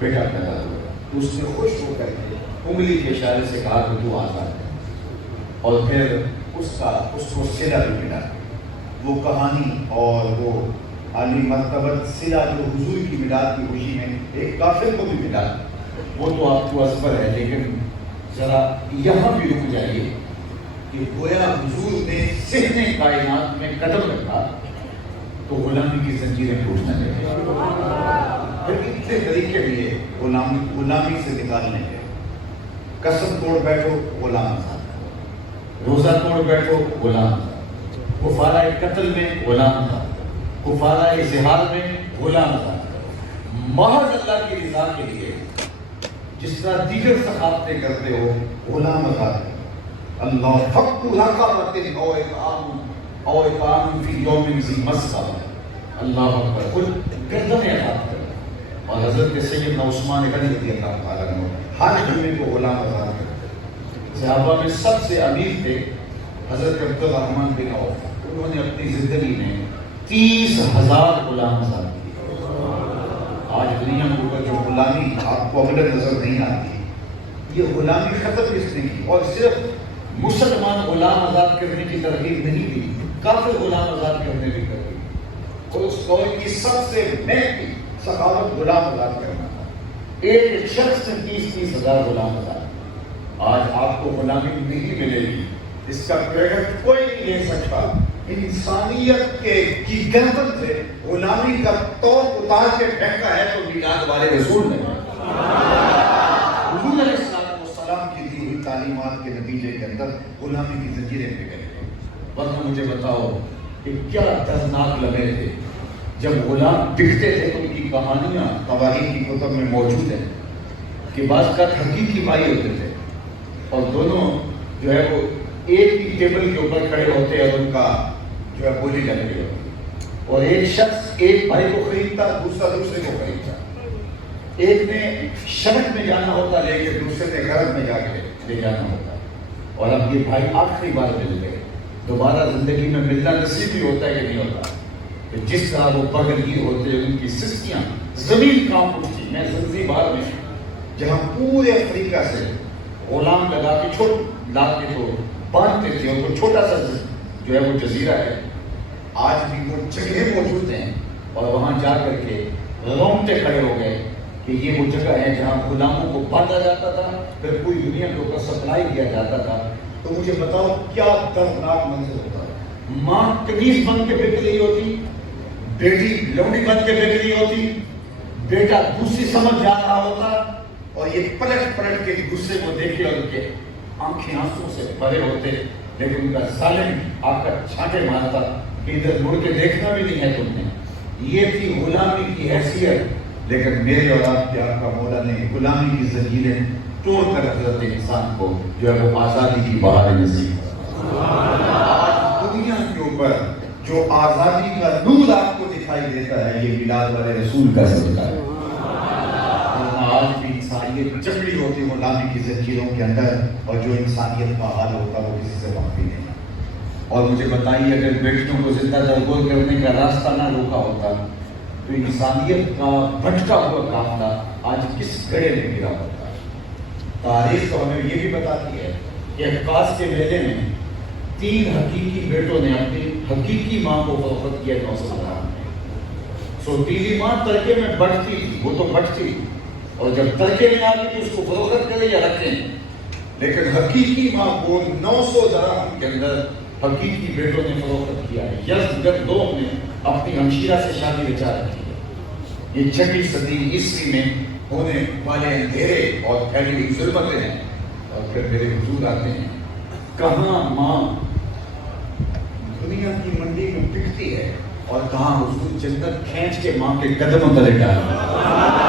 بیٹا پیدا ہوا تو اس نے خوش ہو کر کے انگلی کے اشارے سے کہا کہ تو آزاد ہے، اور پھر اس کو صلہ بھی ملا۔ وہ کہانی اور وہ عالی مرتبت صلہ جو حضور کی میلاد کی خوشی میں ایک کافر کو بھی ملا، وہ تو آپ کو ازبر ہے، لیکن ذرا یہاں بھی رک جائیے کہ گویا حضور نے صحن کائنات میں قدم رکھا تو غلامی کی زنجیریں ٹوٹنے لگیں، پھر اتنے طریقے لیے غلامی سے نکالنے کے۔ قسم توڑ بیٹھو غلام آزاد، روزہ توڑ بیٹھو غلام آزاد، کفارہ قتل میں غلام آزاد، کفارہ زہار میں غلام آزاد، محض اللہ کی رضا کے لیے جس طرح دیگر ثقافتیں کرتے ہو غلام آزاد۔ اللہ فق رقبۃ او اطعام فی یوم ذی مسغبہ، اللہ اکبر، خود گردنیں آزاد کرو۔ اور حضرت سیدنا عثمان غنی رضی اللہ تعالیٰ عنہ ہر جمعے کو غلام آزاد کرتے۔ صحابہ میں سب سے امیر تھے حضرت عبد الرحمن بن عوف، انہوں نے اپنی زندگی میں 30,000 غلام آزاد کیے۔ آج دنیا میں اوپر جو غلامی آپ کو اگلے نظر نہیں آتی، یہ غلامی ختم کس نے کی؟ اور صرف مسلمان غلام آزاد کرنے کی ترغیب نہیں دی، کافر غلام آزاد کرنے کی ترغیب۔ اور اس دور کی سب سے مہنگی سخاوت غلام آزاد کرنا تھا۔ ایک شخص نے 30,000 غلام آزاد۔ آج آپ کو غلامی نہیں ملے گی، اس کا کریڈٹ کوئی نہیں لے سکتا۔ انسانیت کی گردن سے غلامی کا توق اتار کے پھینکا ہے تو میلاد والے رسول نے۔ حضور علیہ السلام کی دی ہوئی تعلیمات کے نتیجے کے اندر غلامی کی زنجیریں پگھل گئیں۔ ورنہ مجھے بتاؤ کہ کیا دردناک لمحے تھے جب غلام بکتے تھے تو ان کی کہانیاں تواریخ کی کتب میں موجود ہیں کہ بعض کا حقیقی بھائی ہوتے تھے اور دونوں جو ہے وہ ایک ہی ٹیبل کے اوپر کھڑے ہوتے اور ان کا جو ہے بولی لگ رہی ہوتی، اور ایک شخص ایک بھائی کو خریدتا، دوسرا دوسرے کو خریدتا۔ ایک نے شرک میں جانا ہوتا لے کے دوسرے نے غرض میں جا کے لے جانا ہوتا، اور اب یہ بھائی آخری بار مل گئے۔ دوبارہ زندگی میں ملنا نصیب بھی ہوتا ہے کہ نہیں ہوتا؟ جس طرح وہ پگلگیر ہوتے ان کی سستیاں زمین کانپ اٹھتی۔ میں زنزیبار میں جہاں پورے افریقہ سے غلام لگا کے چھوٹ لا کے تو باندھتے تھے، اور وہ چھوٹا سا جو ہے وہ جزیرہ ہے، آج بھی وہ جگہ موجود ہیں، اور وہاں جا کر کے رونگٹے کھڑے ہو گئے کہ یہ وہ جگہ ہے جہاں غلاموں کو باندھا جاتا تھا، پھر پوری دنیا کے اوپر سپلائی کیا جاتا تھا۔ تو مجھے بتاؤ کیا دردناک منظر ہوتا ہے۔ ماں کنیز بن کے بک رہی ہوتی، بیٹی لونڈی بن کے بک رہی ہوتی، بیٹا دوسری سمجھ جا رہا ہوتا، اور یہ پلٹ پلٹ کے غصے کو دیکھے اور ان کے آنکھیں آنسوں سے بھرے ہوتے، لیکن ان کا ظالم آ کر چھانٹے مارتا کہ ادھر مڑ کے دیکھنا بھی نہیں ہے تم نے۔ یہ تھی غلامی کی حیثیت، لیکن میرے اور آپ کے آپ کا مولا نے غلامی کی زنجیریں توڑ کر حضرت انسان کو جو ہے وہ آزادی کی بہار نصیب۔ آج دنیا کے اوپر جو آزادی کا نور آپ کو دکھائی دیتا ہے یہ میلاد والے رسول کا صدقہ ہے۔ آج بھی انسانیت جکڑی ہوتی غلامی کی زنجیروں کے اندر، اور جو انسانیت کا حال ہوتا وہ کسی سے واقفی نہیں۔ اور مجھے بتائیے اگر بیٹیوں کو زندہ درگور کرنے کا راستہ نہ روکا ہوتا تو انسانیت کا بھٹکا ہوا قافلہ آج کس گڑھے میں گرا ہوتا۔ تاریخ تو ہمیں یہ بھی بتاتی ہے کہ عکاس کے میلے میں 3 حقیقی بیٹوں نے اپنی حقیقی ماں کو فروخت کیا 900 گرام میں۔ سو تیری ماں ترکے میں بڑھتی تھی، وہ تو بڑھتی، اور جب ترکے میں آ گئی تو اس کو فروخت کرے یا رکھیں، لیکن حقیقی ماں کو 900 درہم کے اندر حقیقی بیٹوں نے فروخت کیا ہے۔ یزدگردوم نے اپنی ہمشیرہ سے شادی رچا رکھی ہے۔ یہ 6ویں صدی عیسوی میں ہونے والے اندھیرے اور پھیلی ہوئی ظلمتیں ہیں، اور پھر میرے حضور آتے ہیں۔ کہاں ماں دنیا کی منڈی میں بکتی ہے، اور کہاں حضور جنت کھینچ کے ماں کے قدموں تلے ڈالتے ہیں۔